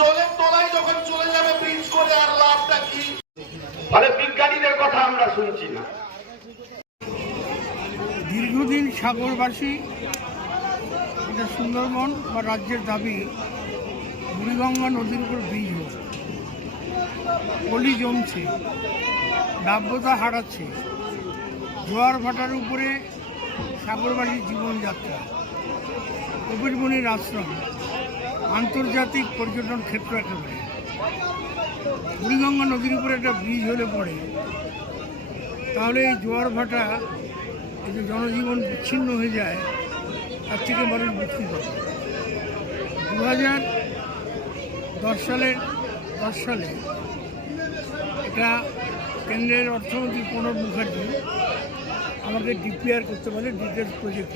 জলের তলায় যখন চলে যাবে ব্রিজ করে আর লাভটা কি? ফলে বিজ্ঞানীদের কথা আমরা শুনছি না। দীর্ঘদিন সাগরবাসী এটা সুন্দরবন বা রাজ্যের দাবি বুড়িগঙ্গা নদীর উপর ব্রিজ হোক। পলি জমছে, নাব্যতা হারাচ্ছে, জোয়ার ভাটার উপরে সাগরবাসীর জীবনযাত্রা, কবিরমণির আশ্রম, আন্তর্জাতিক পর্যটন ক্ষেত্র একেবারে। বুড়িগঙ্গা নদীর উপরে একটা ব্রিজ হলে পড়ে তাহলে এই জোয়ার ভাটা এই যে জনজীবন বিচ্ছিন্ন হয়ে যায় তার থেকে মানুষ মুক্তি পাবে। 2010 সালে এটা কেন্দ্রের অর্থমন্ত্রী প্রণব মুখার্জি আমাকে ডিপিআর করতে বলে, ডিটেলস প্রজেক্ট।